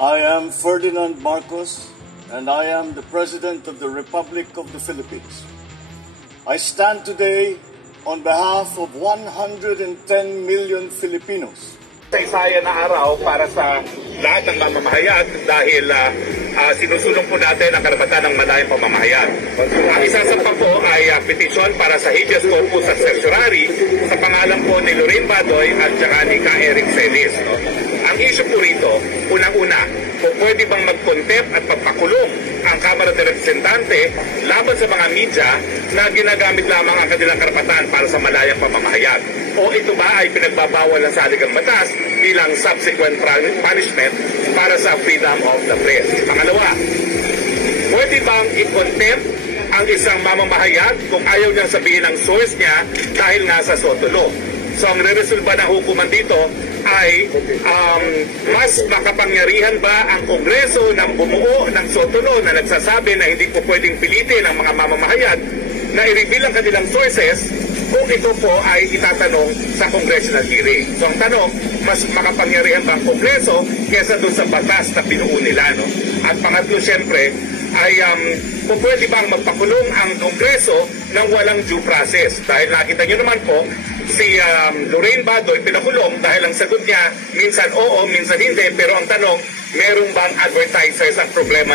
I am Ferdinand Marcos, and I am the President of the Republic of the Philippines. I stand today on behalf of 110 million Filipinos. Isa-isayan na araw para sa lahat ng mamamahayag dahil sinusulong po natin ang karapatan ng malayang pamamahayag. Ang isasampa po ay petisyon para sa habeas corpus at certiorari sa pangalan po ni Lorraine Badoy at saka ni Ka Eric Celis. No? Ang issue po rito, unang-una, kung pwede bang mag-contempt at pagpakulong ang Kamara de Representante laban sa mga media na ginagamit lamang ang kanilang karapatan para sa malayang pamamahayag. O ito ba ay pinagbabawal ng saligang batas bilang subsequent punishment para sa freedom of the press? Pangalawa, pwede bang i-contempt ang isang mamamahayag kung ayaw niyang sabihin ang source niya dahil nga sa SOTO-law? So ang re-resolba ng hukuman dito ay mas makapangyarihan ba ang Kongreso ng bumuo ng SOTO-law na nagsasabi na hindi po pwedeng pilitin ang mga mamamahayag na i-reveal ang kanilang sources kung ito po ay itatanong sa congressional hearing. So ang tanong, mas makapangyarihan ba ang Kongreso kesa doon sa batas na binuo nila? No? At pangatlo, siyempre, ay kung pwede bang magpakulong ang Kongreso ng walang due process. Dahil nakita nyo naman po, si Lorraine Badoy pinakulong dahil ang sagot niya minsan oo, minsan hindi. Pero ang tanong, meron bang advertisers ang programa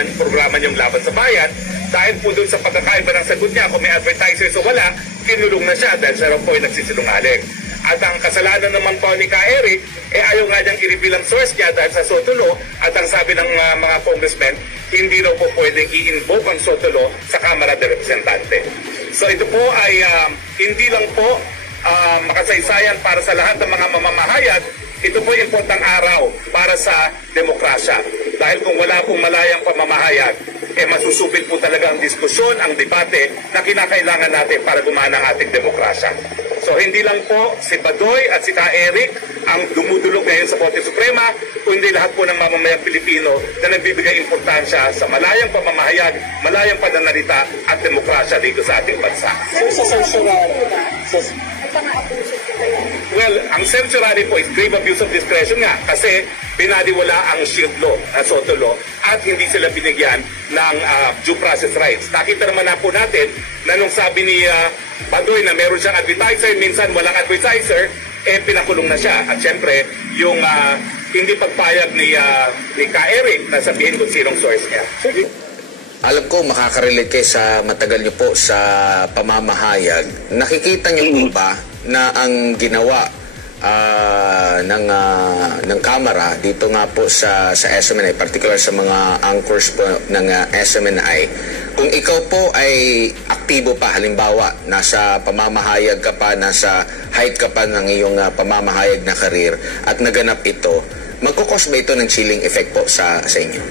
niyong laban sa bayan? Dahil po doon sa pagkakaiba ng sagot niya, kung may advertisers o wala, kinulong na siya dahil siya po ay nagsisinungaling. At ang kasalanan naman po ni Ka Eric, ayaw nga niyang i-reveal ang source niya dahil sa SOTO-law. At ang sabi ng mga congressmen, hindi raw po pwedeng i-invoke ang SOTO-law sa Kamara de Representante. So ito po ay hindi lang po makasaysayan para sa lahat ng mga mamamahayag, ito po ay importantang araw para sa demokrasya. Dahil kung wala pong malayang pamamahayag, masusupil po talaga ang diskusyon, ang debate na kinakailangan natin para gumana ang ating demokrasya. So hindi lang po si Badoy at si Ka Eric ang dumudulog ngayon sa Korte Suprema, kundi lahat po ng mamamayang Pilipino na nagbibigay importansya sa malayang pamamahayag, malayang pananalita at demokrasya dito sa ating bansa. Sir, sa certiorari, well, ang certiorari po is grave abuse of discretion nga kasi binaliwala ang shield law, SOTO-law, at hindi sila binigyan ng due process rights. Nakita naman na po natin na nung sabi ni Badoy na meron siyang advertiser, minsan walang advertiser, pinakulong na siya. At syempre, yung hindi pagpayag ni Ka Eric na sabihin kung sinong source niya. Alam ko makaka-relate kayo sa matagal niyo po sa pamamahayag. Nakikita niyo po ba na ang ginawa ng Kamara dito nga po sa SMNI, particular sa mga anchors po ng SMNI, kung ikaw po ay aktibo pa, halimbawa nasa pamamahayag ka pa, nasa height ka pa ng iyong pamamahayag na karir at naganap ito, magkukos ba ito ng chilling effect po sa inyo?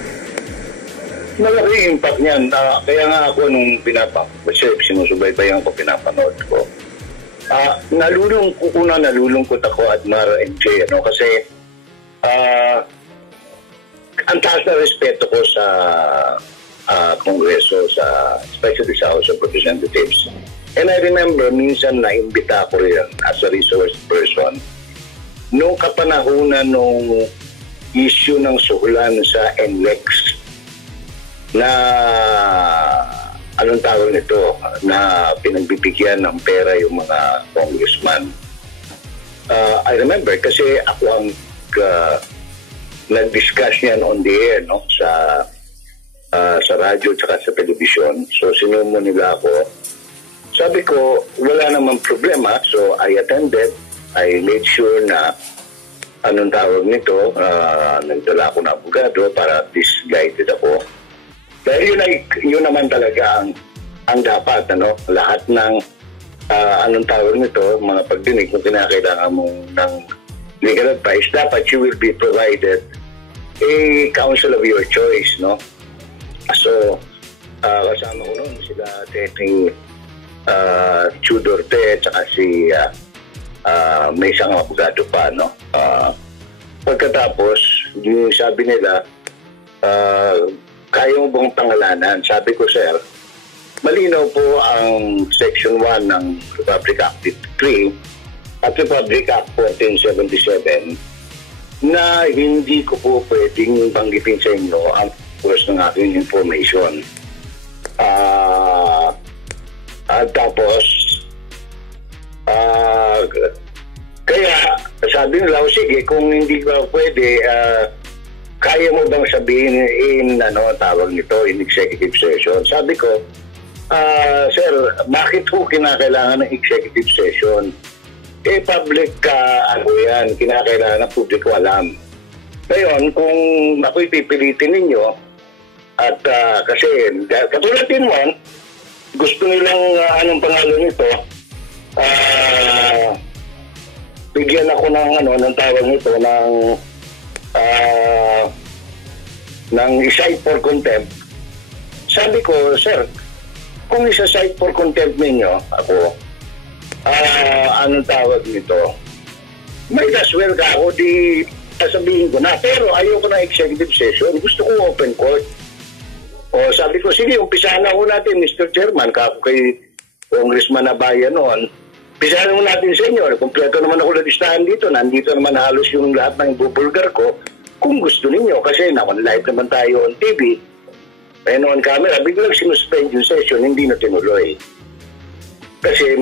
Malaki impact niyan. Kaya nga ako nung sinusubaybayan ko, pinapanood ko. Nalulungkot ako at MJ, ano, kasi ang taas na respeto ko sa Kongreso, especially sa House of Representatives. And I remember, minsan na-imbita ko rin as a resource person nung kapanahunan nung issue ng suhulan sa NLEX na anong tawag nito, na pinagbibigyan ng pera yung mga congressman. I remember kasi ako ang nag-discuss niyan on the air, no, sa radyo at sa television. So sinumo nila ako. Sabi ko, wala namang problema. So I attended. I made sure na anong tawag nito, nagdala ako ng abogado para at least guided ako. Dahil yun naman talaga ang dapat, ano, lahat ng anong tawag nito, mga pagdinig kung kinakailangan mo ng legal advice, dapat you will be provided a counsel of your choice, no? So, kasama ko noon sila Teteng Chudorte at saka si may isang abogado pa, no? Pagkatapos, yung sabi nila, kaya mo bang pangalanan? Sabi ko, sir, malinaw po ang Section 1 ng Republic Act 3 at Republic Act 1477 na hindi ko po pwedeng banggitin sa inyo ang source ng aking information. At tapos, kaya sabi nila, sige, kung hindi ba pwede, kaya mo bang sabihin in, tawag nito, in executive session? Sabi ko, sir, bakit po kinakailangan ng executive session? Public, yan, kinakailangan ng publiko alam. Ngayon, kung ako'y pipilitin ninyo, at kasi, katulad din mo, gusto nilang, anong pangalan nito, bigyan ako ng tawag nito, ng cite for contempt. Sabi ko, sir, kung isa-cite for contempt ninyo, ako, anong tawag nito, may as well ka ako, di sabihin ko na, pero ayoko na executive session, gusto ko open court. O sabi ko, sige, umpisahan na ho natin, Mr. Chairman, kako kay Congressman Abaya noon, umpisahan ho natin sa inyo, kompleto naman ako listahan dito, nandito naman halos yung lahat ng ibubulgar ko, kung gusto ninyo, kasi live naman tayo on TV, on camera, biglang sinuspend yung session, hindi na tinuloy. Kasi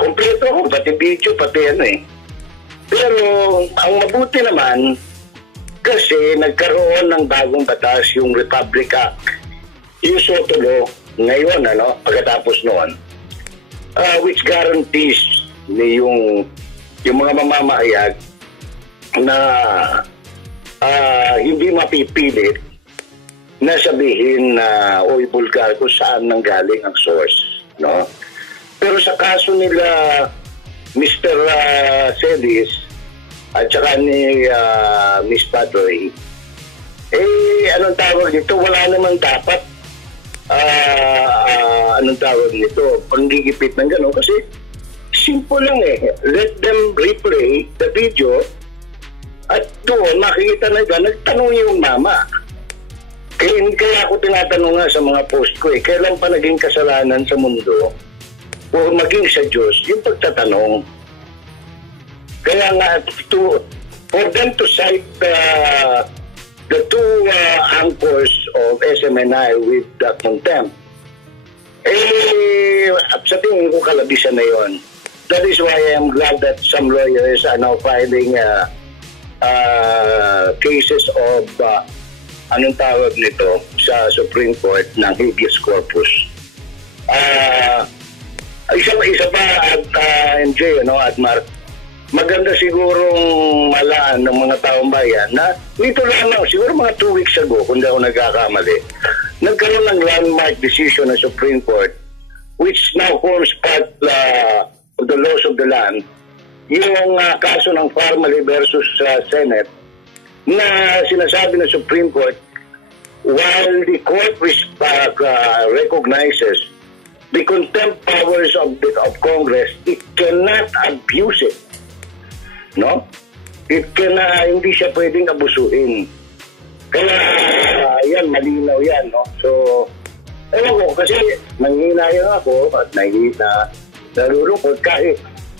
kompleto ako, pati video, pati Pero, ang mabuti naman, kasi nagkaroon ng bagong batas, yung Republic Act, yung SOTO law, ngayon, pagkatapos noon, which guarantees yung mga mamamahayag na hindi mapipilit na sabihin na ibulgar kung saan nanggaling ang source, no? Pero sa kaso nila Mr. Celis at saka ni Miss Padoy, anong tawag nito? Wala naman dapat anong tawag nito? Panggigipit ng gano'n. Kasi simple lang let them replay the video at doon makikita na nagtanong yung mama. Kaya ako tinatanong nga sa mga post ko kailan pa naging kasalanan sa mundo o maging sa Diyos yung pagtatanong. Kaya nga for them to cite the two anchors of SMNI with contempt, sa tingin ko kalabisan na yon. That is why I am glad that some lawyers are now filing cases of anong tawag nito sa Supreme Court ng habeas corpus. Isa pa at MJ, at Mark, maganda sigurong malaan ng mga taong bayan na dito lang siguro mga 2 weeks ago, kung di ako nagkakamali, nagkaroon ng landmark decision ng Supreme Court which now forms part of the laws of the land, yung kaso ng Farmally versus Senate, na sinasabi ng Supreme Court, while the court recognizes the contempt powers of Congress, it cannot abuse it. No? It hindi siya pwedeng abusuhin. Kaya, yan, malinaw yan, no? So, ewan ko, kasi nanghinayang ako at nalulungkot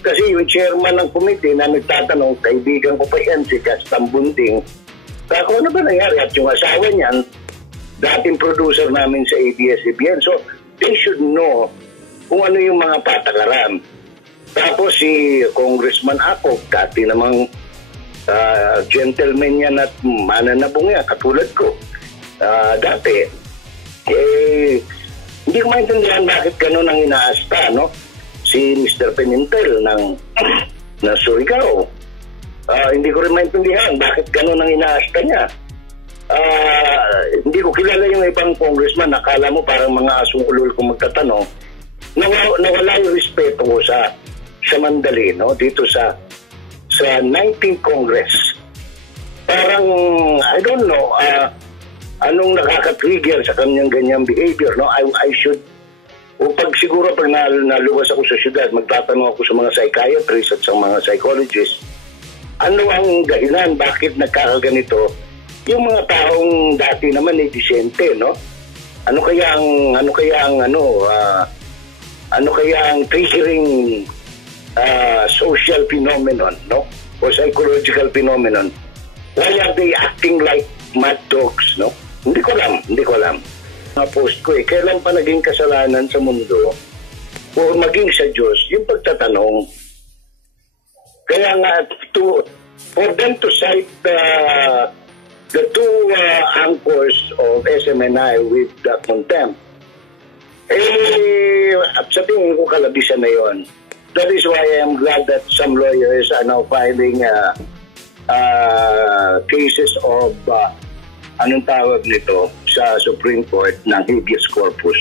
kasi yung chairman ng committee na nagtatanong, kaibigan ko pa yan, si Castam Bunting, ako ano ba nangyari? At yung asawa niyan, dating producer namin sa ABS-CBN. So, they should know kung ano yung mga patakaran. Tapos si Congressman Ako, dati namang gentleman yan at mananabong yan, katulad ko. Dati, hindi ko maintindihan bakit gano'n ang inaasta, no? Si Mr. Pimentel ng Surigao. Hindi ko rin maintindihan bakit gano'n ang inaasta niya. Hindi ko kilala yung ibang congressman, nakala mo parang mga asong ulul kung magtatanong, nawala yung respeto ko sa Mandali, no? Dito sa 19th Congress. Parang, I don't know, anong nakaka-trigger sa kanyang ganyang behavior, no? I should, pag naluwas ako sa syudad, magtatanong ako sa mga psychiatrists at sa mga psychologists, ano ang dahilan, bakit nagkakaganito yung mga taong dati naman disente, no? Ano kaya ang triggering social phenomenon, no? O psychological phenomenon Why are they acting like mad dogs, no? Hindi ko alam. Mga post ko kailan pa naging kasalanan sa mundo o maging sa Diyos yung pagtatanong. Kaya nga, for them to cite the two anchors of SMNI with contempt, sa tingin ko kalabisan na yon. That is why I am glad that some lawyers are now filing cases of anong tawag nito sa Supreme Court ng habeas corpus.